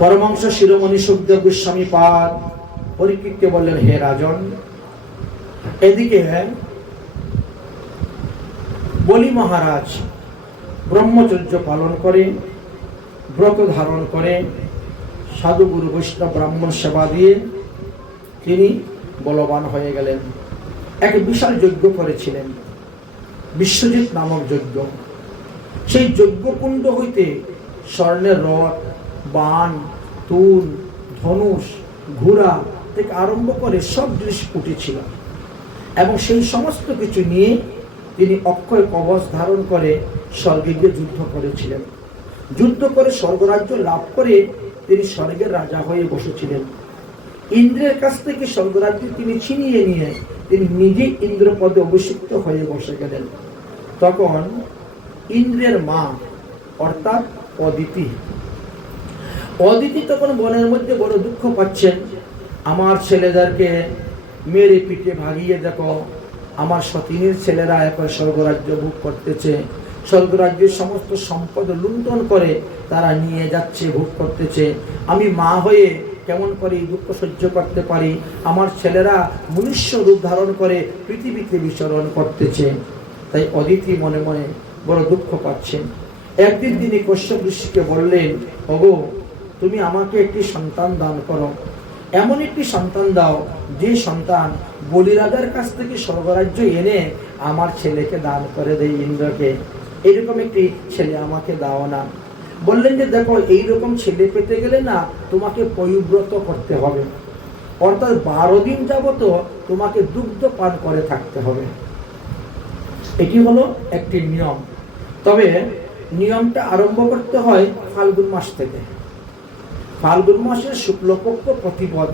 পরমহংস শিরোমণি সুখদেব গোস্বামী পাদ পরীক্ষিতকে বললেন, হে রাজন, এদিকে বলি মহারাজ ব্রহ্মচর্য পালন করে, ব্রত ধারণ করে, সাধু গুরু বৈষ্ণব ব্রাহ্মণ সেবা দিয়ে তিনি বলবান হয়ে গেলেন। এক বিশাল যজ্ঞ করেছিলেন, বিশ্বজিৎ নামক যজ্ঞ। সেই যজ্ঞকুণ্ড হইতে স্বর্ণের রথ, বাণ, তুল, ধনুষ, ঘোড়া থেকে আরম্ভ করে সব জিনিস উঠেছিল এবং সেই সমস্ত কিছু নিয়ে তিনি অক্ষয় কবচ ধারণ করে স্বর্গে গিয়ে যুদ্ধ করেছিলেন। যুদ্ধ করে স্বর্গরাজ্য লাভ করে তিনি স্বর্গের রাজা হয়ে বসেছিলেন। ইন্দ্রের কাছ থেকে স্বর্গরাজ্য তিনি ছিনিয়ে নিয়ে তিনি নিজে ইন্দ্রপদে অভিষিক্ত হয়ে বসে গেলেন। তখন ইন্দ্রের মা অর্থাৎ অদিতি তখন বনের মধ্যে বড় দুঃখ পাচ্ছেন। আমার ছেলেদেরকে মেরে পিঠে ভাগিয়ে দেখো, আমার সতীনের ছেলেরা এখন স্বর্গরাজ্য ভোগ করতেছে, স্বর্গরাজ্যের সমস্ত সম্পদ লুণ্ঠন করে তারা নিয়ে যাচ্ছে, ভোগ করতেছে। আমি মা হয়ে কেমন করে এই দুঃখ সহ্য করতে পারি? আমার ছেলেরা মনুষ্য রূপ ধারণ করে পৃথিবীতে বিচরণ করতেছে। তাই অদিতি মনে মনে বড় দুঃখ পাচ্ছেন। একদিন তিনি কশ্যপ ঋষিকে বললেন, ওগো, তুমি আমাকে একটি সন্তান দান করো, এমন একটি সন্তান দাও যে সন্তান বলিরাজার কাছ থেকে স্বর্গরাজ্য এনে আমার ছেলেকে দান করে দেয় ইন্দ্রকে। এইরকম একটি ছেলে আমাকে দাও না। বললেন যে দেখো, এইরকম ছেলে পেতে গেলে না তোমাকে পরিব্রত করতে হবে, অর্থাৎ 12 দিন যাবত তোমাকে দুগ্ধ পান করে থাকতে হবে। এটি হলো একটি নিয়ম। তবে নিয়মটা আরম্ভ করতে হয় ফাল্গুন মাস থেকে। ফাল্গুন মাসের শুক্লপক্ষ প্রতিপদ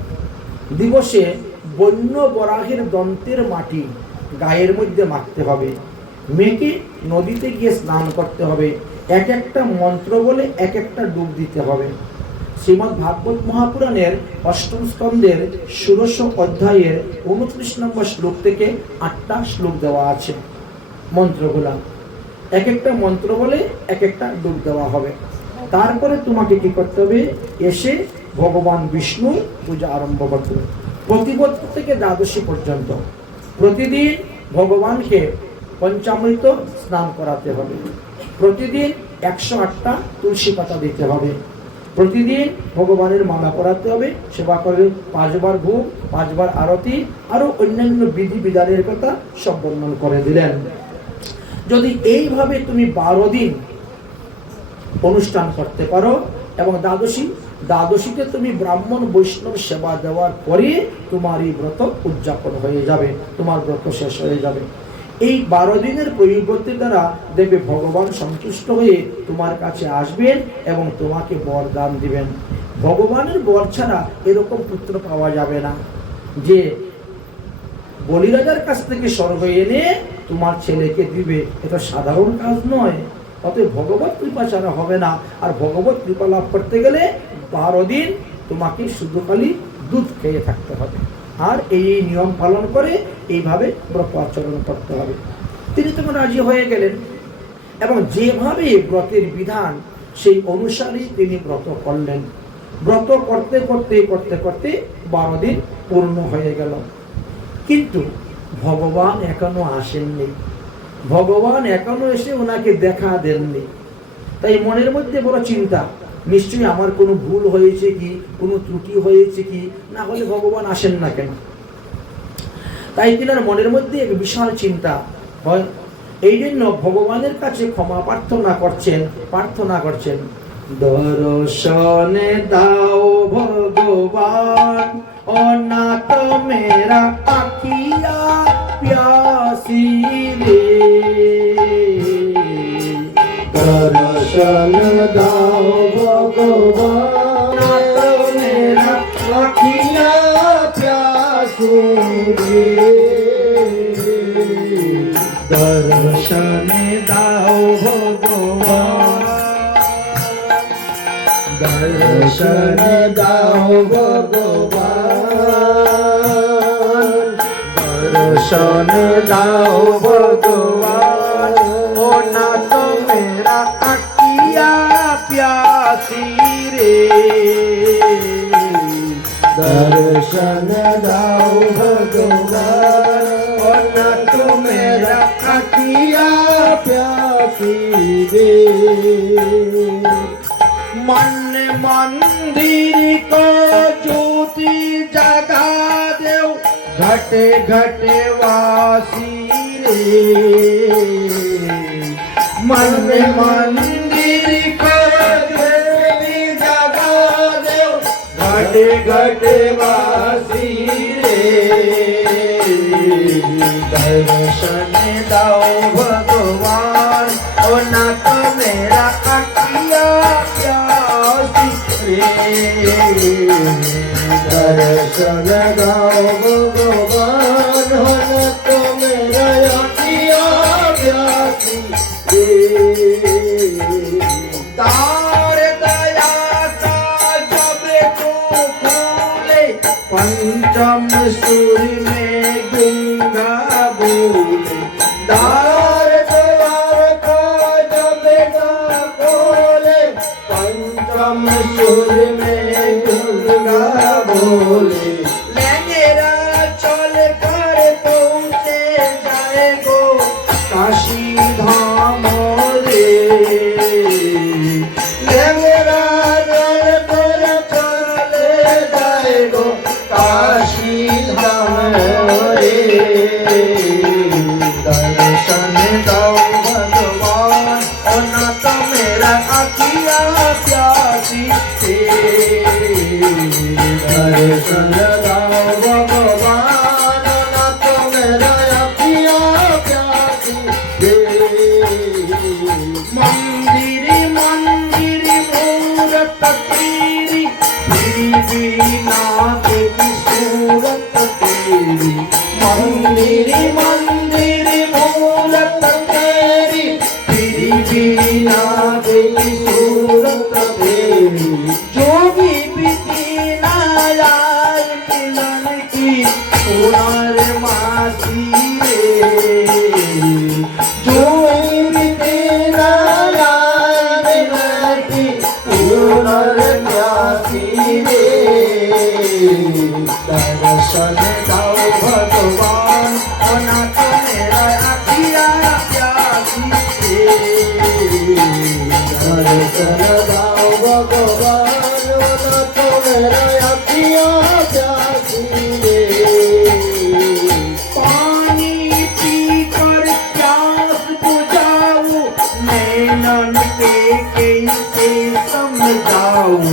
দিবসে বন্য বরাহের দন্তের মাটি গায়ের মধ্যে মাখতে হবে, মেয়েকে নদীতে গিয়ে স্নান করতে হবে, এক একটা মন্ত্র বলে এক একটা ডুব দিতে হবে। শ্রীমদ্ ভাগবত মহাপুরাণের 8ম স্কন্ধের 16 অধ্যায়ের 29 নম্বর শ্লোক থেকে 8টা শ্লোক দেওয়া আছে। মন্ত্রগুলা এক একটা মন্ত্র বলে এক একটা ডুব দেওয়া হবে। তারপরে তোমাকে কি করতে হবে? এসে ভগবান বিষ্ণুর পূজা আরম্ভ করতে হবে। প্রতিপদ থেকে দ্বাদশী পর্যন্ত প্রতিদিন ভগবানকে পঞ্চামৃত স্নান করাতে হবে, প্রতিদিন 108টা তুলসী পাতা দিতে হবে, প্রতিদিন ভগবানের মালা পরাতে হবে, সেবা করে 5 বার ভোগ, 5 বার আরতি, আরো অন্যান্য বিধি বিধানের কথা সব বর্ণন করে দিলেন। যদি এইভাবে তুমি 12 দিন অনুষ্ঠান করতে পারো এবং দ্বাদশীতে তুমি ব্রাহ্মণ বৈষ্ণব সেবা দেওয়ার পরে তোমার এই ব্রত উদযাপন হয়ে যাবে, তোমার ব্রত শেষ হয়ে যাবে। এই 12 দিনের পরিবর্তন দ্বারা দেখবে ভগবান সন্তুষ্ট হয়ে তোমার কাছে আসবেন এবং তোমাকে বরদান দিবেন। ভগবানের বর ছাড়া এরকম পুত্র পাওয়া যাবে না যে বলিরাজার কাছ থেকে স্বর্গ এনে তোমার ছেলেকে দিবে। এটা সাধারণ কাজ নয়। অতএব ভগবত কৃপা ছাড়া হবে না। আর ভগবত কৃপা লাভ করতে গেলে 12 দিন তোমাকে শুধু খালি দুধ খেয়ে থাকতে হবে আর এই নিয়ম পালন করে এইভাবে ব্রত আচরণ করতে হবে। তিনি তখন রাজি হয়ে গেলেন এবং যেভাবে ব্রতের বিধান সেই অনুসারে তিনি ব্রত করলেন। ব্রত করতে করতে করতে করতে 12 দিন পূর্ণ হয়ে গেল, কিন্তু ভগবান এখনো আসেননি। ভগবান এখনো এসে ওনাকে দেখা দেননি। তাই মনের মধ্যে বড় চিন্তা, নিশ্চয়ই আমার কোনো ভুল হয়েছে কি, কোনো ত্রুটি হয়েছে কি, না হলে ভগবান আসেন না কেন? তাই তিনার মনের মধ্যে এক বিশাল চিন্তা হয়। এই জন্য ভগবানের কাছে ক্ষমা প্রার্থনা করছেন, দর্শনে দাও ভগবান, অনাথ মেরা আখিয়া প্যাসি রে, দর্শন দাও ভগবান, অনাথ মেরা আখিয়া প্যাসি রে, দর্শন দাও ভগবান, দর্শন দাও ভগবান, দর্শন দাও ভগবান, ও না তো মেরা আখিয়া প্যাসি রে। दर्शन दाओ भगवान वरना तो मेरा अखिया प्यासी दे। मन मंदिर को ज्योति जगा दे घटे घटे वासी रे। मन मंदिर को ज्योति जगा दे घटे घटे वासी रे। दर्शन दाओ भगवान ओ ना तो मेरा अखिया प्यासी रे। दर्शन दाओ भगवान ओ ना तो मेरा अखिया प्यासी रे। तार दया का जब को खोले पंचम सुर में गंगा बोले। दार द्वार का जब खोले पंचम सुर में गंगा बोले। लंगेरा चल कर पहुँचे जाएगो काशी धाम रे। लंगेरा चल कर चले जाएगो काशी धाम रे। दर्शन दाओ भगवान ओ ना तो मेरा अखिया प्यासी रे। दर्शन दाओ भगवान ओ ना तो मेरा अखिया प्यासी रे। मंदिर मंदिर मूरत तेरी फिर भी ना देखी सूरत तेरी। मंदिर मंदिर मूरत तेरी फिर भी ना देखी सूरत तेरी। जो भी बीती ना यार मिलन की पुनर मासी रे। जो बीती ना यार मिलन की पुनर मासी रे। दर्शन दाओ भगवान ओ ना तो मेरा अखिया प्यासी रे। दर्शन दाओ भगवान ओ ना तो मेरा अखिया प्यासी रे। पानी पी कर प्यास बुझाऊं नैनन के कैसे समझाऊं।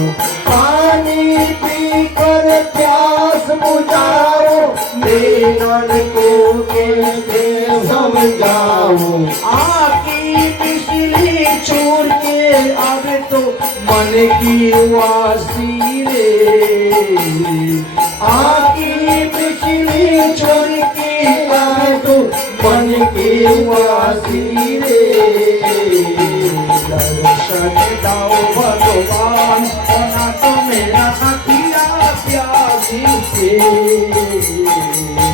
पानी पी कर प्यास बुझाओ नैनन को कैसे समझाऊं। आकी बिजली छोड़ के अब तो मन की वासी रे। आकी बिजली छोड़ के अब तो मन की वासी रे। दर्शन दाओ भगवान ओ ना तो मेरा अखिया प्यासी रे।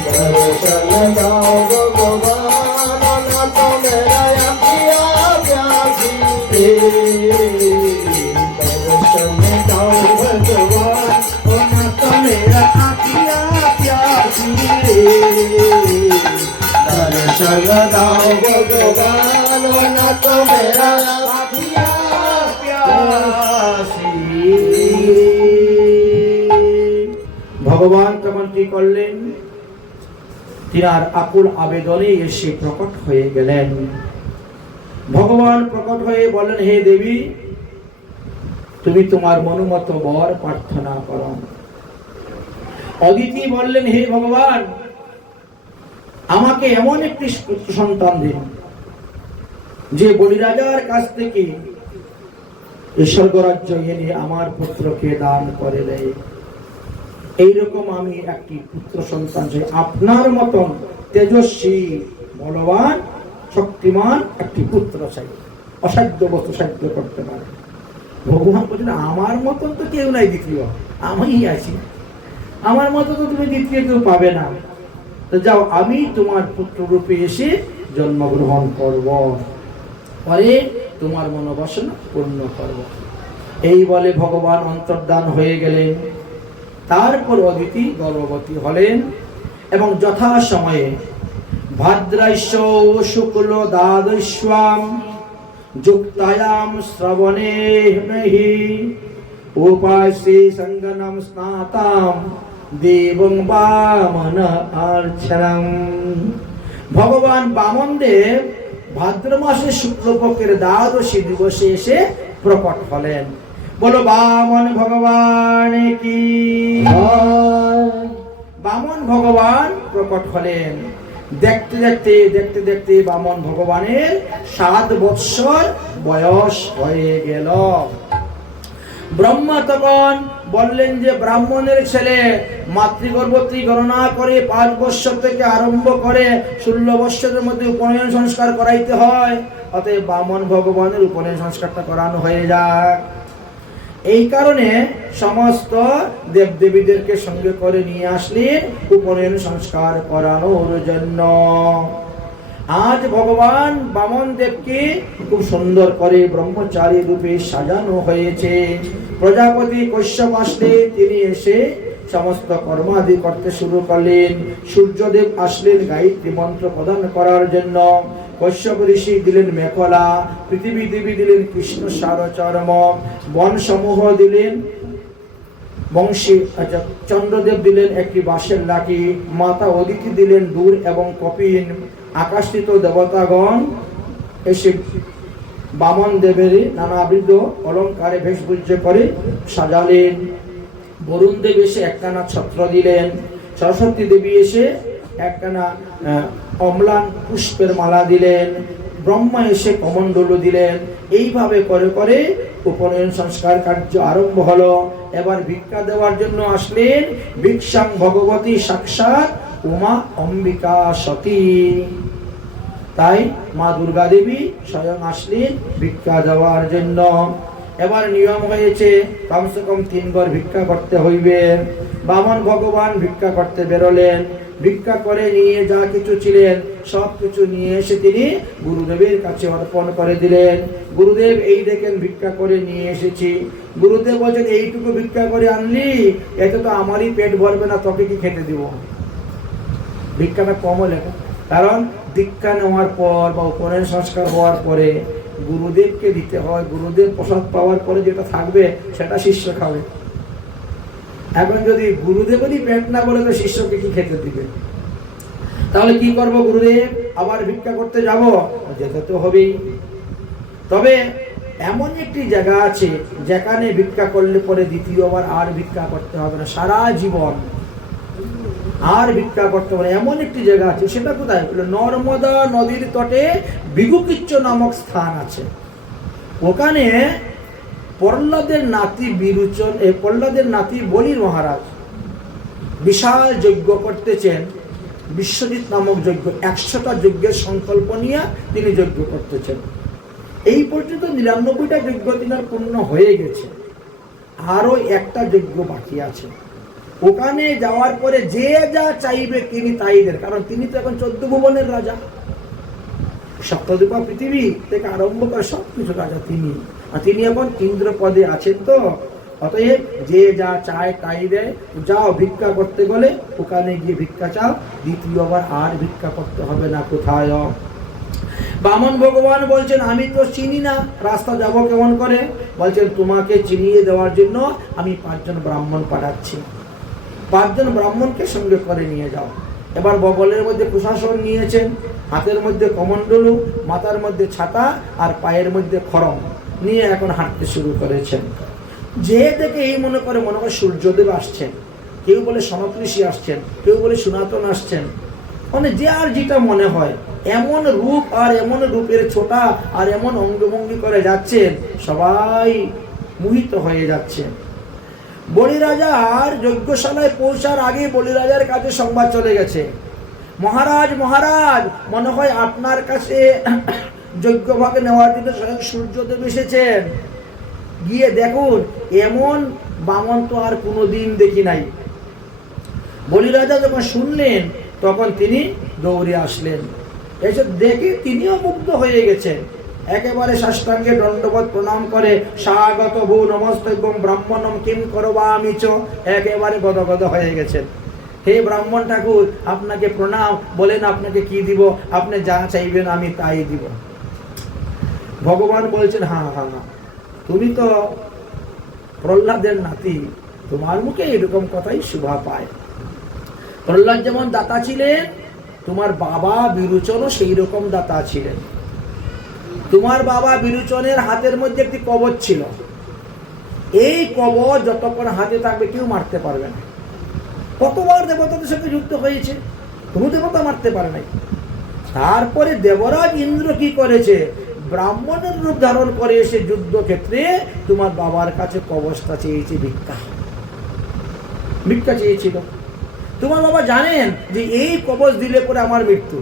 दर्शन दाओ भगवान ओ ना तो मेरा अखिया प्यासी रे। दर्शन दाओ भगवान ओ ना तो मेरा अखिया प्यासी रे। दर्शन दाओ भगवान ओ ना तो मेरा अखिया प्यासी। ভগবান তেমনটি করলেন। তিনার আকুল আবেদনে এসে প্রকট হয়ে গেলেন। ভগবান প্রকট হয়ে বলেন, হে দেবী, তুমি তোমার মনোমত বর প্রার্থনা করো। অদিতি বললেন, হে ভগবান, আমাকে এমন একটি পুত্র সন্তান দিন যে বলিরাজার কাছ থেকে স্বর্গরাজ্য এনে আমার পুত্রকে দান করে দেয়। এইরকম আমি একটি পুত্র সন্তান চাই, আপনার মতন তেজস্বী বলবান শক্তিমান একটি পুত্র চাই, অসাধ্য বস্তু সাধ্য করতে পারে। ভগবান বলছেন, আমার মতন তো কেউ নাই দ্বিতীয়, আমিই আছি, আমার মতো তো তুমি দ্বিতীয় কেউ পাবে না। তো যাও, আমি তোমার পুত্র রূপে এসে জন্মগ্রহণ করব, পরে তোমার মনোবাসনা পূর্ণ করব। এই বলে ভগবান অন্তর্ধান হয়ে গেলেন। তারপর অদিতি গর্ভবতী হলেন এবং যথাসময়ে ভাদ্রাস্য শুক্ল দ্বাদশ্যাম যুক্তায়াম শ্রবণে মহি উপাসে সঙ্গনম স্নাতাম দেবং বামন আর্চনম। ভগবান বামনদেব ভাদ্র মাসের শুক্লপক্ষের দ্বাদশী দিবসে এসে প্রকট হলেন। বলো বামন ভগবান কি। বামন ভগবান প্রকট হলেন। দেখতে দেখতে দেখতে দেখতে বামন ভগবানের 7 বৎসর বয়স হয়ে গেল। ব্রহ্মা তখন বললেন যে ব্রাহ্মণের ছেলে মাতৃগর্ভবতী গণনা করে 5 বৎসর থেকে আরম্ভ করে 16 বৎসরের মধ্যে উপনয়ন সংস্কার করাইতে হয়, অতএব বামন ভগবানের উপনয়ন সংস্কারটা করানো হয়ে যাক। এই কারণে সমস্ত দেবদেবীদেরকে সঙ্গে করে নিয়ে আসলেন উপনয়ন সংস্কার করানোর জন্য। আজ ভগবান বামন দেবকে খুব সুন্দর করে ব্রহ্মচারী রূপে সাজানো হয়েছে। প্রজাপতি কশ্যপ আসলে তিনি এসে সমস্ত কর্মাদি করতে শুরু করলেন। সূর্যদেব আসলেন গায়ত্রী মন্ত্র প্রদান করার জন্য। কশ্যপ ঋষি দিলেন মেখলা, পৃথিবী দেবী দিলেন কৃষ্ণ সারচর্ম, বন সমূহ দিলেন বংশী, চন্দ্রদেব দিলেন একটি বাঁশের লাঠি, মাতা অদিতি দিলেন দূর এবং কপিন। আকাশস্থিত দেবতাগণ এসে বামন দেবের নানাবিধ অলঙ্কারে বেশভূষা করে সাজালেন। বরুণ দেব এসে একখানা ছত্র দিলেন। সরস্বতী দেবী এসে একখানা অম্লান পুষ্পের মালা দিলেন। ব্রহ্মা এসে কমণ্ডলু দিলেন। এইভাবে করে করে উপনয়ন সংস্কার কার্য আরম্ভ হলো। এবার ভিক্ষা দেওয়ার জন্য আসলেন ভিক্ষাং ভগবতী সাক্ষাৎ উমা অম্বিকা সতী। তাই মা দুর্গা দেবী স্বয়ং আসলেন ভিক্ষা দেওয়ার জন্য। এবার নিয়ম হয়েছে কমসে কম 3 বার ভিক্ষা করতে হইবে। বামন ভগবান ভিক্ষা করতে বেরোলেন। ভিক্ষা করে নিয়ে যা কিছু ছিলেন সব কিছু নিয়ে এসে তিনি গুরুদেবের কাছে অর্পণ করে দিলেন। গুরুদেব এই দেখেন ভিক্ষা করে নিয়ে এসেছি। গুরুদেব বলছেন এইটুকু ভিক্ষা করে আনলি, এতে তো আমারই পেট ভরবে না, তোকে কি খেতে দিব? ভিক্ষাটা কম হলে, কারণ দীক্ষা নেওয়ার পর বা উপনয়ন সংস্কার হওয়ার পরে গুরুদেবকে দিতে হয়। গুরুদেব প্রসাদ পাওয়ার পরে যেটা থাকবে সেটা শিষ্য খাবে। এখন যদি গুরুদেবেরই পেট না বলে তো শিষ্যকে কি খেতে দিবে? তাহলে কি করব? গুরুদেব আবার ভিক্ষা করতে যাব, যেতে তো হবেই। তবে এমন একটি জায়গা আছে যেখানে ভিক্ষা করলে পরে দ্বিতীয়বার আর ভিক্ষা করতে হবে না, সারা জীবন আর ভিক্ষা করতে হবে। এমন একটি জায়গা আছে, সেটা কোথায়? নর্মদা নদীর তটে বিগুকিচ্ছ নামক স্থান আছে। ওখানে প্রহ্লাদের নাতি বিরোচন, প্রহ্লাদের নাতি বলির মহারাজ বিশাল যজ্ঞ করতেছেন। বিশ্বজিৎ নামক যজ্ঞ, 100টা যজ্ঞের সংকল্প নিয়ে তিনি যজ্ঞ করতেছেন। এই পর্যন্ত 99টা যজ্ঞ তিনার পূর্ণ হয়ে গেছে, আরো একটা যজ্ঞ বাকি আছে। ওখানে যাওয়ার পরে যে যা চাইবে তিনি তাই দেন, কারণ তিনি তো এখন 14 ভুবনের রাজা। সপ্তদ্বীপা পৃথিবী থেকে আরম্ভ করে সবকিছু রাজা তিনি, আর তিনি এখন ইন্দ্র পদে আছেন। তো অতএব যে যা চায় তাই দেয়। যাও ভিক্ষা করতে গেলে ওখানে গিয়ে ভিক্ষা চাও, দ্বিতীয়বার আর ভিক্ষা করতে হবে না। কোথায়? বামন ভগবান বলছেন আমি তো চিনি না, রাস্তা যাব কেমন করে? বলছেন তোমাকে চিনিয়ে দেওয়ার জন্য আমি 5 জন ব্রাহ্মণ পাঠাচ্ছি। 5 জন ব্রাহ্মণকে সঙ্গে করে নিয়ে যাও। এবার বগলের মধ্যে প্রশাসন নিয়েছেন, হাতের মধ্যে কমণ্ডলু, মাথার মধ্যে ছাতা আর পায়ের মধ্যে খড়ম নিয়ে এখন হাঁটতে শুরু করেছেন। যে দেখে এই মনে করে সূর্যদেব আসছেন, কেউ বলে সনত ঋষি আসছেন, কেউ বলে সনাতন আসছেন, মানে যে আর যেটা মনে হয়। এমন রূপ আর এমন রূপের ছোটা আর এমন অঙ্গভঙ্গি করে যাচ্ছেন, সবাই মোহিত হয়ে যাচ্ছেন। বলিরাজার যজ্ঞশালায় পৌঁছার আগে বলিরাজার কাছে সংবাদ চলে গেছে, মহারাজ মহারাজ মনে হয় আপনার কাছে যজ্ঞ ভাগ নেওয়ার জন্য স্বয়ং সূর্যদেব এসেছেন। গিয়ে দেখুন, এমন বামন তো আর কোনোদিন দেখি নাই। বলিরাজা যখন শুনলেন তখন তিনি দৌড়ে আসলেন। এসব দেখে তিনিও মুগ্ধ হয়ে গেছেন। একেবারে সাষ্টাঙ্গে দণ্ডবত প্রণাম করে, স্বাগত ভূ নমস্তব্যম ব্রাহ্মণম কিম করবামি চ, একেবারে গদগদ হয়ে গেছেন। হে ব্রাহ্মণ ঠাকুর, আপনাকে প্রণাম, বলেন আপনাকে কি দিব, আপনি যা চাইবেন আমি তাই দিব। ভগবান বলছেন, হ্যাঁ হ্যাঁ, তুমি তো প্রহ্লাদের নাতি, তোমার মুখে এরকম কথাই শোভা পায়। প্রহ্লাদ যেমন দাতা ছিলেন, তোমার বাবা বিরোচনও সেই রকম দাতা ছিলেন। তোমার বাবা বিরোচনের হাতের মধ্যে একটি কবচ ছিল, এই কবচ যতক্ষণ হাতে থাকবে কেউ মারতে পারবে না। কতবার দেবতাদের সাথে যুদ্ধ হয়েছে, কোনো দেবতা মারতে পারে নাই। তারপরে দেবরাজ ইন্দ্র কি করেছে, ব্রাহ্মণের রূপ ধারণ করে এসে যুদ্ধক্ষেত্রে তোমার বাবার কাছে কবচটা চেয়েছে, ভিক্ষা চেয়েছিল। তোমার বাবা জানেন যে এই কবচ দিলে পরে আমার মৃত্যু,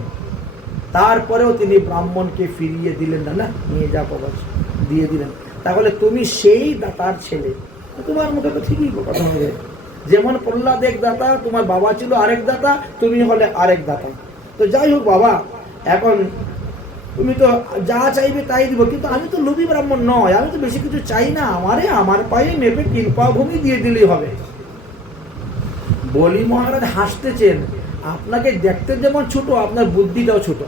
তারপরেও তিনি ব্রাহ্মণকে ফিরিয়ে দিলেন না, না নিয়ে যা কবচ দিয়ে দিলেন। তাহলে তুমি সেই দাতার ছেলে, তোমার মুখে তো ঠিকই কথা হবে। যেমন প্রহ্লাদ এক দাতা, তোমার বাবা ছিল আরেক দাতা, তুমি হলে আরেক দাতা। তো যাই হোক বাবা, এখন তুমি তো যা চাইবে তাই দিব, কিন্তু আমি তো লোভী ব্রাহ্মণ নয়, আমি তো বেশি কিছু চাই না, আমার পায়ে মেপে 3 পা ভূমি দিয়ে দিলেই হবে। বলি মহারাজ হাসতেছেন, আপনাকে দেখতে যেমন ছোট, আপনার বুদ্ধিটাও ছোট।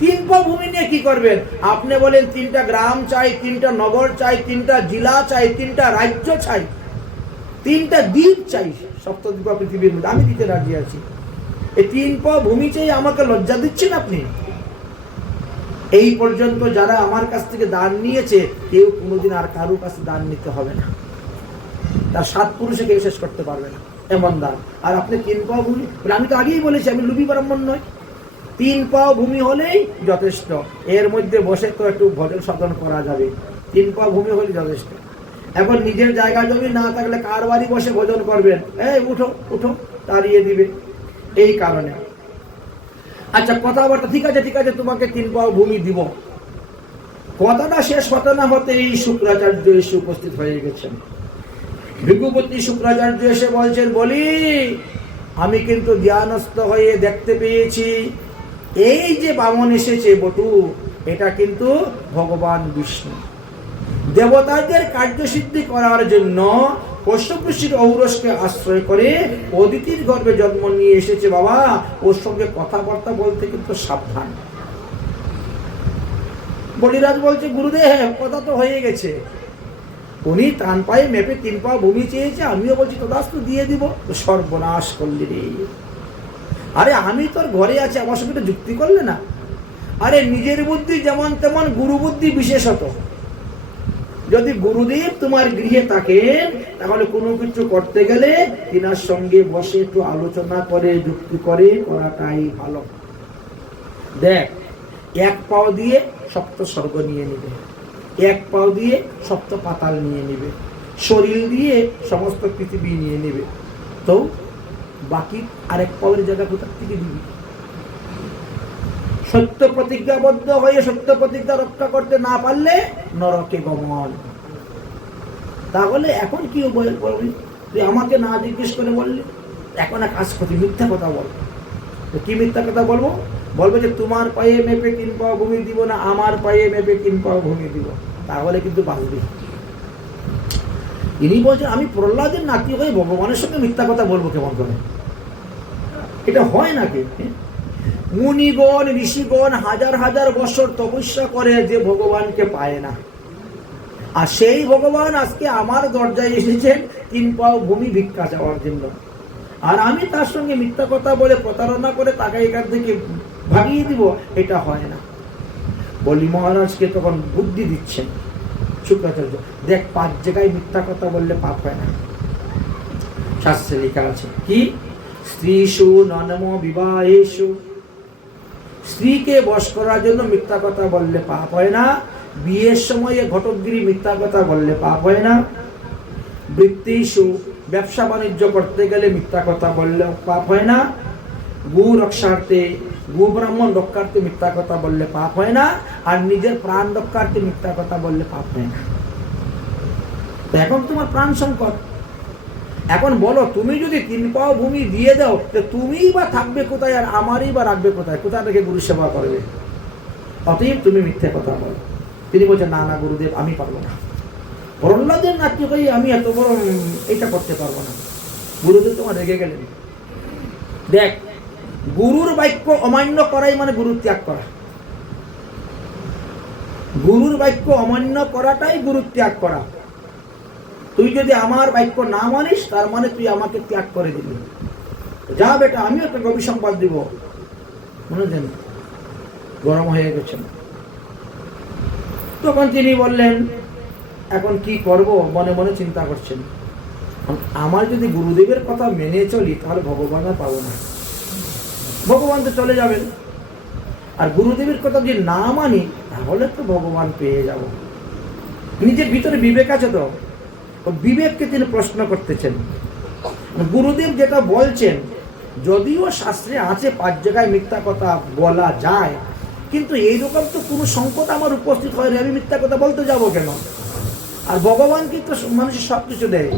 3 পা ভূমি নিয়ে কি করবেন? আপনি বলেন 3টা গ্রাম চাই, 3টা নগর চাই, 3টা জেলা চাই, 3টা রাজ্য চাই, 3টা দ্বীপ চাই সপ্তদ্বীপ পৃথিবীর মধ্যে, আমি দিতে রাজি আছি। এই 3 পা ভূমি চাই, আমাকে লজ্জা দিচ্ছেন আপনি? এই পর্যন্ত যারা আমার কাছ থেকে দান নিয়েছে, কেউ কোনোদিন আর কারোর কাছে দান নিতে হবে না, তার 7 পুরুষে কেউ শেষ করতে পারবে না এমন দান। আর আপনি 3 পা ভূমি, আমি তো আগেই বলেছি আমি লোভী ব্রাহ্মণ নয়, 3 পা ভূমি হলেই যথেষ্ট। এর মধ্যে বসে তো একটু ভজন সাধন করা যাবে, 3 পা ভূমি হলেই যথেষ্ট। এখন নিজের জায়গা জমি না থাকলে কার বাড়ি বসে ভজন করবেন? এই উঠো উঠো, তাড়িয়ে দিবে। এই কারণে আচ্ছা কথাবার্তা ঠিক আছে, তোমাকে 3 পা ভূমি দিব। কথাটা শেষ হতে না হতে এই শুক্রাচার্য এসে উপস্থিত হয়ে গেছেন। ভৃগুপতি শুক্রাচার্য এসে বলছেন, বলি আমি কিন্তু ধ্যানস্থ হয়ে দেখতে পেয়েছি এই যে বামন এসেছে বটু, এটা কিন্তু ভগবান বিষ্ণু। দেবতাদের কার্যসিদ্ধি করার জন্য কশ্যপ ঋষির ঔরসকে আশ্রয় করে অদিতির গর্ভে জন্ম নিয়ে এসেছে। বাবা, ওর সঙ্গে কথাবার্তা বলতে কিন্তু সাবধান। বলিরাজ বলছে, গুরুদেব কথা তো হয়ে গেছে, উনি ত্রাণ পায়ে মেপে 3 পা ভূমি চেয়েছে, আমিও বলছি তদাস্তু দিয়ে দিব। তো সর্বনাশ করলি রে, আরে আমি তোর ঘরে আছি, আমার সঙ্গে যুক্তি করলে না? আরে নিজের বুদ্ধি যেমন তেমন, গুরু বুদ্ধি বিশেষত। যদি গুরুদেব তোমার গৃহে থাকেন, তাহলে কোনো কিছু করতে গেলে তিনার সঙ্গে বসে একটু আলোচনা করে যুক্তি করে করাটাই ভালো। দেখ, 1 পাও দিয়ে সপ্ত স্বর্গ নিয়ে নিবে, 1 পাও দিয়ে সপ্ত পাতাল নিয়ে নিবে, শরীর দিয়ে সমস্ত পৃথিবী নিয়ে নিবে, তো বাকি আরেক পাওয়ের জায়গা কোথার থেকে দিবি? সত্য প্রতিজ্ঞাবদ্ধ হয়ে সত্য প্রতিজ্ঞা রক্ষা করতে না পারলে নরকে গমন। তাহলে এখন কি বলবি? তুই আমাকে না জিজ্ঞেস করে বললি, এখন এক কাজ করতে মিথ্যা কথা বল। কি মিথ্যা কথা বলবো? বলবো যে তোমার পায়ে মেপে 3 পা ভূমি দিব না, আমার পায়ে মেপে 3 পা ভূমি দিব, তাহলে কিন্তু বাঁচবি। ইনি বলছেন আমি প্রহ্লাদের নাতি হয়ে ভগবানের সঙ্গে মিথ্যা কথা বলবো কেমন করে? এটা হয় নাকি? মুনিগণ ঋষিগণ হাজার হাজার বছর তপস্যা করে যে ভগবানকে পায় না, আর সেই ভগবান আজকে আমার দরজায় এসেছেন 3 পা ভূমি ভিক্ষা চাওয়ার জন্য, আর আমি তার সঙ্গে মিথ্যা কথা বলে প্রতারণা করে তাকে এখান থেকে ভাগিয়ে দিব? এটা হয় না। বলি মহারাজকে তখন বুদ্ধি দিচ্ছেন শুক্রাচার্য, দেখ 5 জায়গায় মিথ্যা কথা বললে পাপ হয় না। শাস্ত্রে লেখা আছে কি? স্ত্রীষু ননম বিবাহেষু, স্ত্রীকে বশ করার জন্য মিথ্যা কথা বললে পাপ হয় না। বিয়ের সময়ে ঘটকগিরি মিথ্যা কথা বললে পাপ হয় না। বৃত্তিষু, ব্যবসা বাণিজ্য করতে গেলে মিথ্যা কথা বললে পাপ হয় না। গো রক্ষার্থে, গো ব্রাহ্মণ রক্ষার্থে মিথ্যা কথা বললে পাপ হয় না। আর নিজের প্রাণ রক্ষার্থে মিথ্যা কথা বললে পাপ হয় না। তো এখন তোমার প্রাণ সংকট, এখন বলো তুমি যদি 3 পা ভূমি দিয়ে দাও, তো তুমিই বা থাকবে কোথায় আর আমারই বা রাখবে কোথায়? কোথা থেকে গুরু সেবা করবে? অতএব তুমি মিথ্যে কথা বলো। তিনি বলছেন, না না গুরুদেব, আমি পারবো না। প্রহ্লাদের নাট্য কই আমি এত বড় এটা করতে পারবো না। গুরুদেব তোমার রেগে গেলেন। দেখ, গুরুর বাক্য অমান্য করাই মানে গুরু ত্যাগ করা। গুরুর বাক্য অমান্য করাটাই গুরু ত্যাগ করা। তুই যদি আমার বাক্য না মানিস, তার মানে তুই আমাকে ত্যাগ করে দিবি। যা বেটা, আমিও একটা অভিসম্পাদ দিব। মনে দেন, গরম হয়ে গেছেন। তখন তিনি বললেন, এখন কি করব? মনে মনে চিন্তা করছেন, আমার যদি গুরুদেবের কথা মেনে চলি তাহলে ভগবান আর পাবো না, ভগবান তো চলে যাবেন। আর গুরুদেবের কথা যদি না মানি তাহলে তো ভগবান পেয়ে যাব। নিজের ভিতরে বিবেক আছে তো, বিবেককে তিনি প্রশ্ন করতেছেন। গুরুদেব যেটা বলছেন, যদিও শাস্ত্রে আছে 5 জায়গায় মিথ্যা কথা বলা যায়, কিন্তু এইরকম তো কোনো সংকট আমার উপস্থিত হয়নি, আমি মিথ্যা কথা বলতে যাব কেন? আর ভগবান কিন্তু মানুষের সব কিছু দেয়,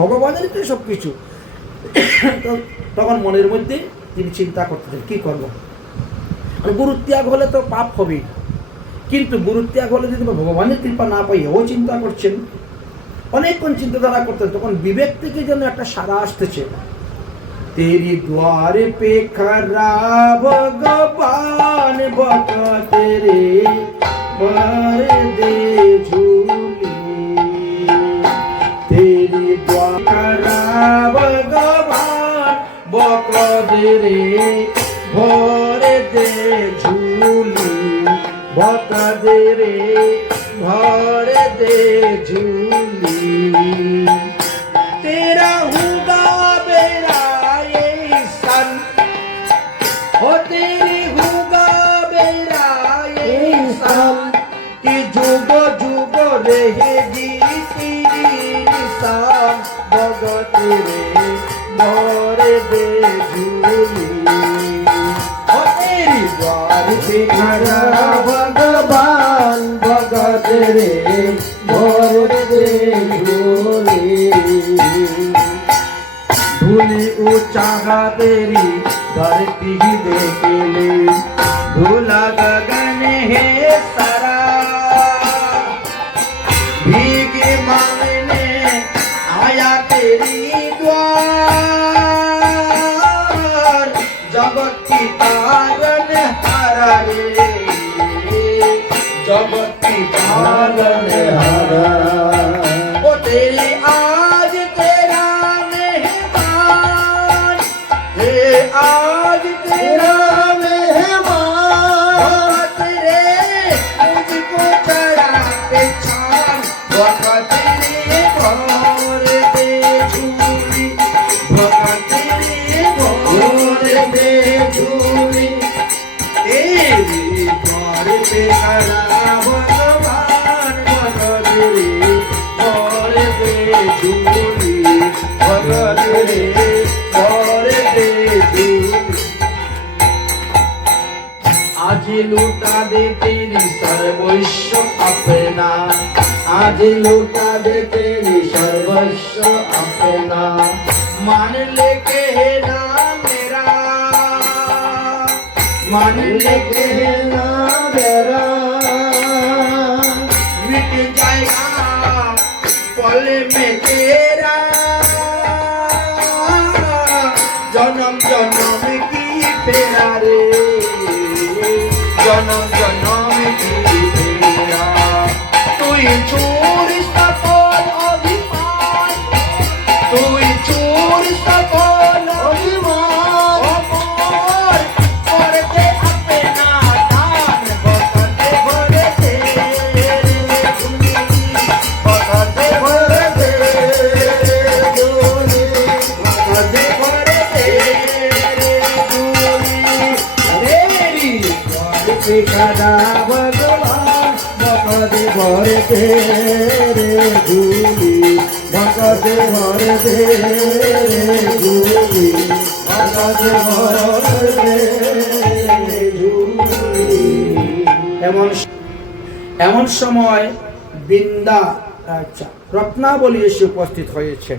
ভগবানেরই তো সব কিছু। তখন মনের মধ্যে তিনি চিন্তা করতেছেন, কি করব? গুরুত্যাগ হলে তো পাপ হবেই, কিন্তু গুরুত্যাগ হলে যদি ভগবানের কৃপা না পাই, ও চিন্তা করছেন। অনেকক্ষণ চিন্তাধারা করতেন, তখন বিবেক থেকে যেন একটা সারা আসতেছে। तेरी द्वार पे खरा भगवान बता तेरे भर दे झूली, तेरी द्वार खरा भगवान बता तेरे भर दे झूली, बता दे रे भर दे झूली, तेरा होगा बेरा हो, तेरी होगा बेरा ये सन कि जुगो जुगो रहेगी तेरी निशान, भगत रे भर दे झूली, हो तेरी द्वार पे खड़ा भगवान भगत रे भर दे झूली, धूली ऊंचा तेरी धरती देख ले, धूला गगन है सारा, भीगे मांगने आया तेरी द्वार, जगत की पालन हारा रे, जगत की पालन हारा, ओ तेरी आज तेरा मेहमान, आज तेरा मेहमान, वक़्त रे मुझको चढ़ा पे छान, वक़्त रे भर दे झूली, वक़्त रे भर दे झूली, तेरी द्वार पे खड़ा भगवान भगत रे भर दे झूली, भगत रे आज लूटा दे तेरी सर्वस्व अपना, आज लूटा दे तेरी सर्वस्व अपना, मान ले कहना मेरा, मान ले कहना मेरा, मिट जाएगा पल में तेरा, जन्म जन्म की फेरा रे, जन्म जन्म की फेरा, तू चोर सकल अभिमान, तू चोर सकल अभिमान, अमर करते अपना दान, बकते भरते झूली, बकते भरते झूली, बकते भरते झूली, खड़ा भगवान भगत भर दे रे झूली, भगत भर दे रे झूली, भगत भर दे रे झूली। এমন সময় বৃন্দা রত্নাবলী এসে উপস্থিত হয়েছেন।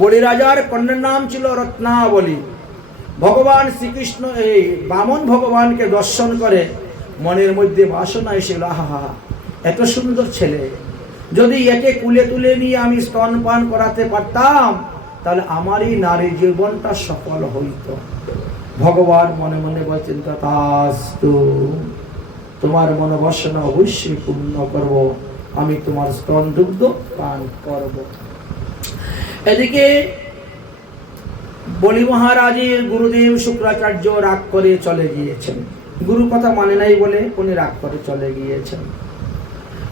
বলি রাজার কন্যার নাম ছিল রত্নাবলী। ভগবান শ্রীকৃষ্ণ এই বামন ভগবানকে দর্শন করে মনের মধ্যে বাসনা এসে আহা এত সুন্দর ছেলে, যদি একে কুলে তুলে নিয়ে আমি স্তনপান করাতে পারতাম তাহলে আমারই নারী জীবনটা সফল হইত। ভগবান মনে মনে বলছেন তথাস্তু, তোমার মনোবাসনা অবশ্যই পূর্ণ করব, আমি তোমার স্তন দুগ্ধ পান করব। এদিকে বলি মহারাজের গুরুদেব শুক্রাচার্য রাগ করে চলে গিয়েছেন, গুরু কথা মানে নাই বলে উনি রাগ করে চলে গিয়েছেন।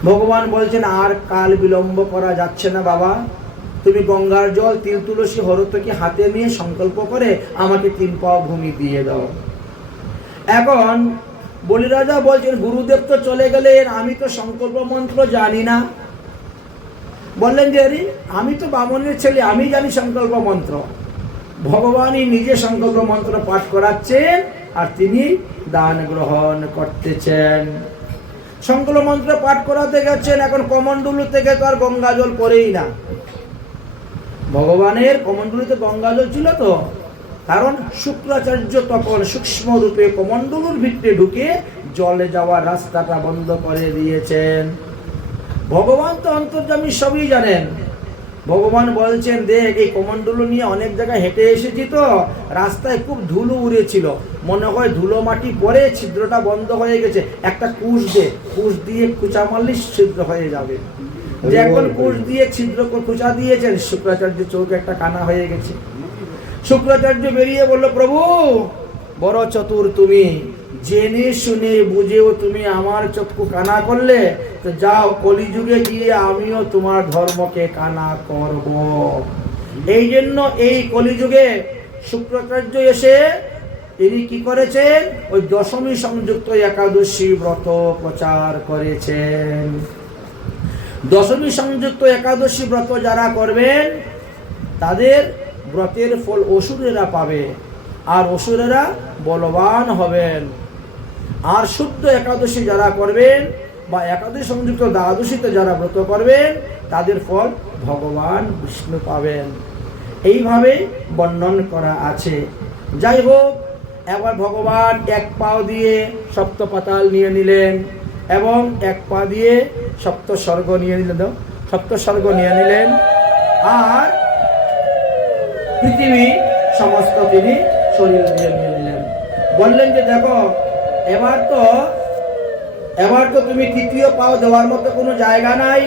ভগবান বলছেন আর কাল বিলম্ব করা যাচ্ছে না বাবা, তুমি গঙ্গার জল তিল তুলসী হরতকি হাতে নিয়ে সংকল্প করে আমাকে 3 পাও ভূমি দিয়ে দাও। এখন বলি রাজা বলছেন গুরুদেব তো চলে গেলেন, আমি তো সংকল্প মন্ত্র জানি না। বললেন যে আরে আমি তো বামনের ছেলে, আমি জানি সংকল্প মন্ত্র। ভগবানই নিজে সংকল্প মন্ত্র পাঠ করাচ্ছেন আর তিনি দান গ্রহণ করতেছেন। সংকল্প মন্ত্র পাঠ করাতে গেছেন, এখন কমণ্ডলু থেকে তো আর গঙ্গা জল পড়েই না। ভগবানের কমণ্ডলুতে গঙ্গা জল ছিল তো, কারণ শুক্রাচার্য তখন সূক্ষ্ম রূপে কমণ্ডলুর ভিতরে ঢুকে জলে যাওয়ার রাস্তাটা বন্ধ করে দিয়েছেন। ভগবান তো অন্তর্যামী, সবই জানেন। ভগবান বলছেন দেখ এই কমণ্ডলু নিয়ে অনেক জায়গায় হেঁটে এসেছি তো, রাস্তায় খুব ধুলো উড়েছিল, মনে হয় ধুলো মাটি পরে ছিদ্রটা বন্ধ হয়ে গেছে, একটা কুশ দিয়ে কুচা মারলে ছিদ্র হয়ে যাবে। যে এখন কুশ দিয়ে ছিদ্র কুচা দিয়েছেন, শুক্রাচার্য চোখ একটা কানা হয়ে গেছে। শুক্রাচার্য বেরিয়ে বলল প্রভু বড় চতুর তুমি, জেনে শুনে বুঝেও তুমি আমার চক্ষু কানা করলে, তো যাও কলিযুগে গিয়ে আমিও তোমার ধর্মকে কানা করব। এই জন্য এই কলিযুগে শুক্রাচার্য এসে তিনি কি করেছেন, ওই দশমী সংযুক্ত একাদশী ব্রত প্রচার করেছেন। দশমী সংযুক্ত একাদশী ব্রত যারা করবেন তাদের ব্রতের ফল অসুরেরা পাবে, আর অসুরেরা বলবান হবেন। আর শুদ্ধ একাদশী যারা করবেন বা একাদশী সংযুক্ত দ্বাদশীতে যারা ব্রত করবেন তাদের ফল ভগবান বিষ্ণু পাবেন। এইভাবে বর্ণন করা আছে। যাই হোক, এবার ভগবান 1 পাও দিয়ে সপ্ত পাতাল নিয়ে নিলেন এবং 1 পা দিয়ে সপ্ত স্বর্গ নিয়ে নিলেন, সপ্ত স্বর্গ নিয়ে নিলেন, আর পৃথিবী সমস্ত তিনি শরীর দিয়ে নিয়ে নিলেন। বললেন যে দেখো এবার তো তুমি 3য় পাও দেওয়ার মতো কোনো জায়গা নাই,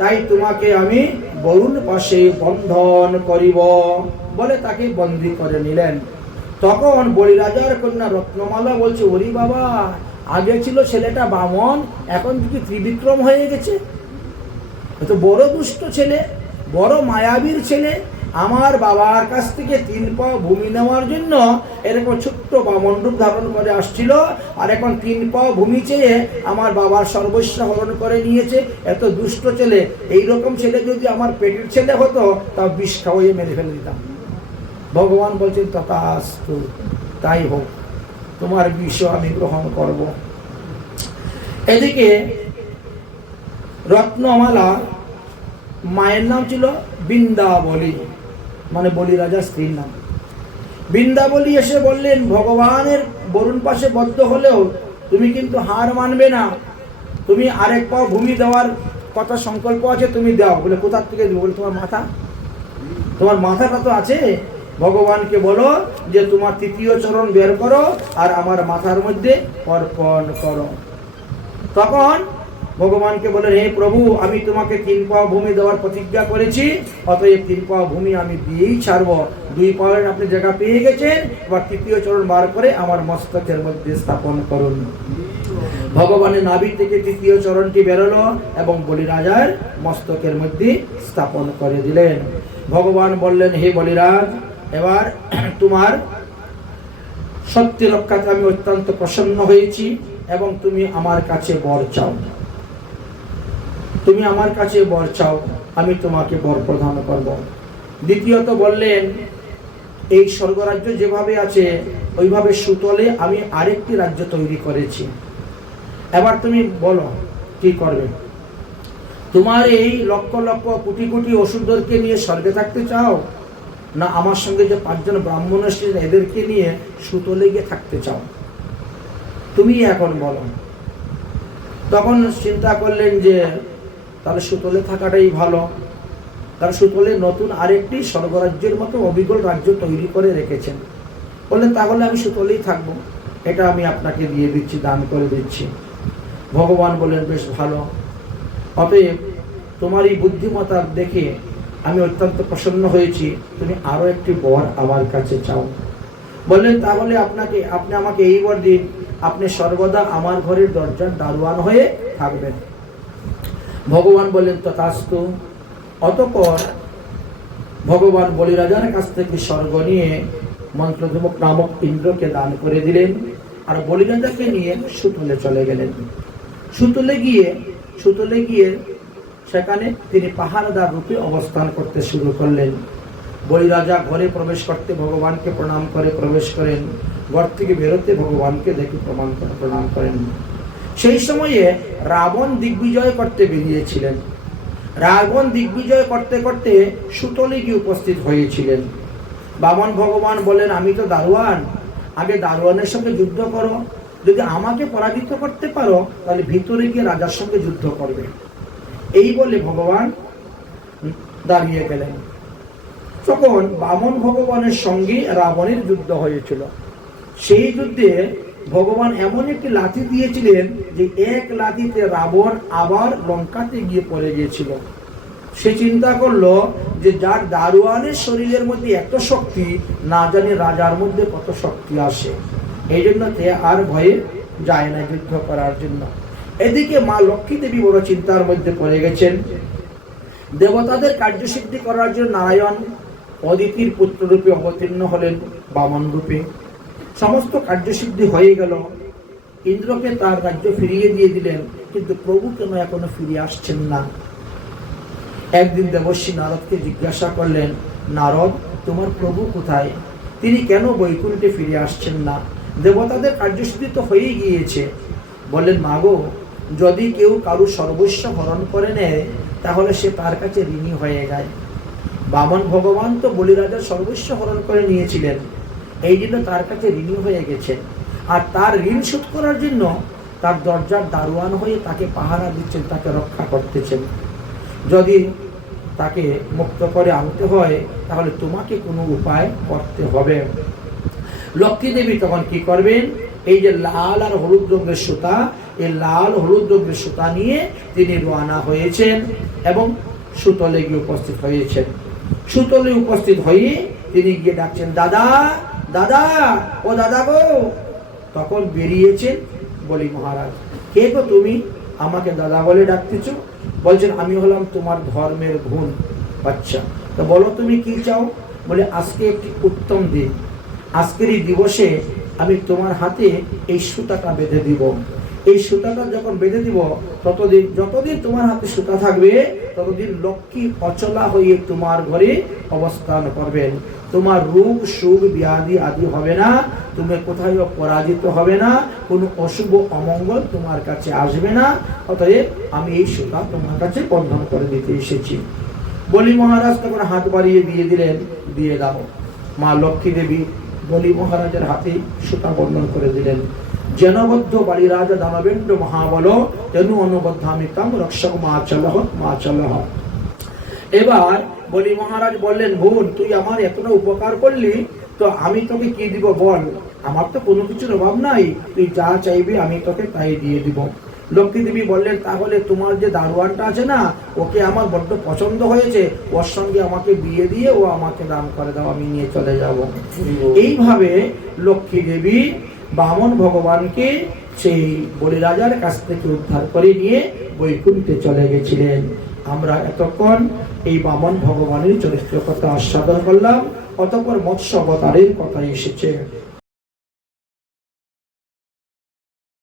তাই তোমাকে আমি বরুণ পাশে বন্ধন করিব বলে তাকে বন্দী করে নিলেন। তখন বলি রাজার কন্যা রত্নমালা বলছে ওরে বাবা, আগে ছিল ছেলেটা বামন, এখন কি ত্রিবিক্রম হয়ে গেছে, তো বড় দুষ্ট ছেলে, বড় মায়াবীর ছেলে। আমার বাবার কাছ থেকে 3 পাও ভূমি নেওয়ার জন্য এরকম ছোট্ট বামন রূপ ধারণ করে আসছিল, আর এখন 3 পাও ভূমি চেয়ে আমার বাবার সর্বস্ব হরণ করে নিয়েছে। এত দুষ্ট ছেলে, এইরকম ছেলে যদি আমার পেটের ছেলে হতো তা বিষ খাওয়াইয়ে মেরে ফেলে দিতাম। ভগবান বলছেন তথাস্তু, তাই হোক, তোমার বিষ আমি গ্রহণ করব। এদিকে রত্নমালা মায়ের নাম ছিল বৃন্দাবলী, মানে বলি রাজার স্ত্রীর নাম। বৃন্দাবলী এসে বললেন ভগবানের বরুণ পাশে বদ্ধ হলেও তুমি কিন্তু হার মানবে না, তুমি 1 পাও ভূমি দেওয়ার কথা সংকল্প আছে, তুমি দাও। বলে কোথার থেকে দেবো? বলে তোমার মাথাটা তো আছে, ভগবানকে বলো যে তোমার 3য় চরণ বের করো আর আমার মাথার মধ্যে অর্পণ করো। তখন ভগবানকে বলেন হে প্রভু, আমি তোমাকে 3 পাও ভূমি দেওয়ার প্রতিজ্ঞা করেছি, অতএব 3 পাও ভূমি আমি দিয়েই ছাড়ব। 2 পাওয়ের আপনি জায়গা পেয়ে গেছেন, এবার 3য় চরণ বার করে আমার মস্তকের মধ্যে স্থাপন করুন। ভগবানের নাভি থেকে 3য় চরণটি বেরোলো এবং বলি রাজার মস্তকের মধ্যে স্থাপন করে দিলেন। ভগবান বললেন হে বলিরাজ, এবার তোমার সত্যি রক্ষাতে আমি অত্যন্ত প্রসন্ন হয়েছি এবং তুমি আমার কাছে বর চাও, তুমি আমার কাছে বর চাও, আমি তোমাকে বর প্রদান করব। দ্বিতীয়ত বললেন এই স্বর্গরাজ্য যেভাবে আছে ওইভাবে সুতলে আমি আরেকটি রাজ্য তৈরি করেছি, এবার তুমি বলো কি করবে। তোমার এই লক্ষ লক্ষ কোটি কোটি অসুরদেরকে নিয়ে স্বর্গে থাকতে চাও, না আমার সঙ্গে যে 5 জন ব্রাহ্মণ এসেছেন এদেরকে নিয়ে সুতলে গিয়ে থাকতে চাও? তুমি এখন বলো। তখন চিন্তা করলেন যে তাহলে সুতলে থাকাটাই ভালো। তার সুতলে নতুন আরেকটি স্বর্গরাজ্যের মতো অবিকল রাজ্য তৈরি করে রেখেছেন। বললেন তাহলে আমি সুতলেই থাকবো, এটা আমি আপনাকে দিয়ে দিচ্ছি, দান করে দিচ্ছি। ভগবান বললেন বেশ ভালো, অতএব তোমার এই বুদ্ধিমত্তা দেখে আমি অত্যন্ত প্রসন্ন হয়েছি, তুমি আরো একটি বর আমার কাছে চাও। বললেন তাহলে আপনি আমাকে এই বর দিন, আপনি সর্বদা আমার ঘরের দরজার দারোয়ান হয়ে থাকবেন। ভগবান বললেন তথাস্তু। অতঃপর ভগবান বলিরাজার কাছ থেকে স্বর্গ নিয়ে মন্ত্রধুমক নামক ইন্দ্রকে দান করে দিলেন, আর বলিরাজাকে নিয়ে সুতলে চলে গেলেন। সুতলে গিয়ে সেখানে তিনি পাহারাদার রূপে অবস্থান করতে শুরু করলেন। বলিরাজা ঘরে প্রবেশ করতে ভগবানকে প্রণাম করে প্রবেশ করেন, ঘর থেকে বেরোতে ভগবানকে দেখে প্রণাম করেন। সেই সময়ে রাবণ দিগ্বিজয় করতে বেরিয়েছিলেন। রাবণ দিগ্বিজয় করতে করতে সুতলে গিয়ে উপস্থিত হয়েছিলেন। বামন ভগবান বলেন আমি তো দারোয়ান, আগে দারোয়ানের সঙ্গে যুদ্ধ করো, যদি আমাকে পরাজিত করতে পারো তাহলে ভিতরে গিয়ে রাজার সঙ্গে যুদ্ধ করবে। এই বলে ভগবান দাঁড়িয়ে গেলেন। তখন বামন ভগবানের সঙ্গে রাবণের যুদ্ধ হয়েছিল। সেই যুদ্ধে ভগবান এমন একটি লাঠি দিয়েছিলেন যে এক লাঠিতে রাবণ আবার লঙ্কাতে গিয়ে পড়ে গিয়েছিল। সে চিন্তা করলো যে যার দারোয়ানের শরীরের মধ্যে এত শক্তি, না জানি রাজার মধ্যে কত শক্তি আসে। এই জন্য সে আর ভয়ে যায় না যুদ্ধ করার জন্য। এদিকে মা লক্ষ্মী দেবী বড় চিন্তার মধ্যে পড়ে গেছেন। দেবতাদের কার্যসিদ্ধি করার জন্য নারায়ণ অদিতির পুত্র রূপে অবতীর্ণ হলেন বামন রূপে। সমস্ত কার্যসিদ্ধি হয়ে গেল, ইন্দ্রকে তার রাজ্য ফিরিয়ে দিয়ে দিলেন, কিন্তু প্রভু কেন এখনো ফিরে আসছেন না? একদিন দেবর্ষি নারদকে জিজ্ঞাসা করলেন, নারদ তোমার প্রভু কোথায়? তিনি কেন বৈকুণ্ঠে ফিরে আসছেন না? দেবতাদের কার্যসিদ্ধি তো হয়েই গিয়েছে। বললেন মাগো, যদি কেউ কারু সর্বস্ব হরণ করে নেয় তাহলে সে তার কাছে ঋণী হয়ে যায়। বামন ভগবান তো বলিরাজার সর্বস্ব হরণ করে নিয়েছিলেন, এই জন্য তার কাছে ঋণী হয়ে গেছেন। আর তার ঋণ শোধ করার জন্য তার দরজার দারোয়ান হয়ে তাকে পাহারা দিচ্ছেন, তাকে রক্ষা করতেছেন। যদি তাকে মুক্ত করে আনতে হয় তাহলে তোমাকে কোনো উপায় করতে হবে। লক্ষ্মী দেবী তখন কি করবেন? এই যে লাল আর হলুদ রঙের সুতা, এই লাল হলুদ রঙের সুতা নিয়ে তিনি রওনা হয়েছেন এবং সুতলে গিয়ে উপস্থিত হয়েছেন। সুতলে উপস্থিত হয়ে তিনি গিয়ে ডাকছেন, দাদা দাদা, ও দাদা গো। তখন বেরিয়েছেন বলি মহারাজ, কে গো তুমি, আমাকে দাদা বলে ডাকতেছ? বলছেন আমি হলাম তোমার ধর্মের বোন। আচ্ছা, তো বলো তুমি কি চাও? বলে আজকে একটি উত্তম দিন, আজকের এই দিবসে আমি তোমার হাতে এই সুতাটা বেঁধে দিব। এই সুতাটা যখন বেঁধে দিব ততদিন, যতদিন তোমার হাতে সুতা থাকবে ততদিন লক্ষ্মী অচলা হয়ে তোমার ঘরে অবস্থান করবেন। তোমার রোগ সুখ ব্যাধি আদি হবে না, তুমি কোথাও পরাজিত হবে না, কোনো অশুভ অমঙ্গল তোমার কাছে আসবে না। অতএব আমি এই সুতা তোমার কাছে বন্ধন করে দিতে এসেছি। বলি মহারাজ তখন হাত বাড়িয়ে দিয়ে দিলেন, দিয়ে দাও। মা লক্ষ্মী দেবী বলি মহারাজের হাতে সুতা বন্ধন করে দিলেন। জনবদ্ধ বাড়ি রাজা দানবেন্দ্র মহাবল তেনু অনুবদ্ধামিতাম রক্ষক মা চলহ মা চলহ। এবার বলি মহারাজ বললেন, বোন তুই আমার এতটা উপকার করলি, তো আমি তোকে কি দিব বল? আমার তো কোনো কিছুর অভাব নাই, তুই যা চাইবি আমি তোকে তাই দিয়ে দিব। লক্ষ্মী দেবী বললেন, তাহলে তোমার যে দারোয়ানটা আছে না, ওকে আমার বড্ড পছন্দ হয়েছে, ওর সঙ্গে আমাকে বিয়ে দিয়ে ও আমাকে দান করে দাও, আমি নিয়ে চলে যাব। এইভাবে লক্ষ্মী দেবী বামন ভগবানকে সেই বলিরাজার কাছ থেকে উদ্ধার করে নিয়ে বৈকুণ্ঠে চলে গেছিলেন। আমরা এতক্ষণ এই বামন ভগবানের চরিত্র কথা আস্বাদন করলাম, অতঃপর মৎস্য অবতারের কথা এসেছে।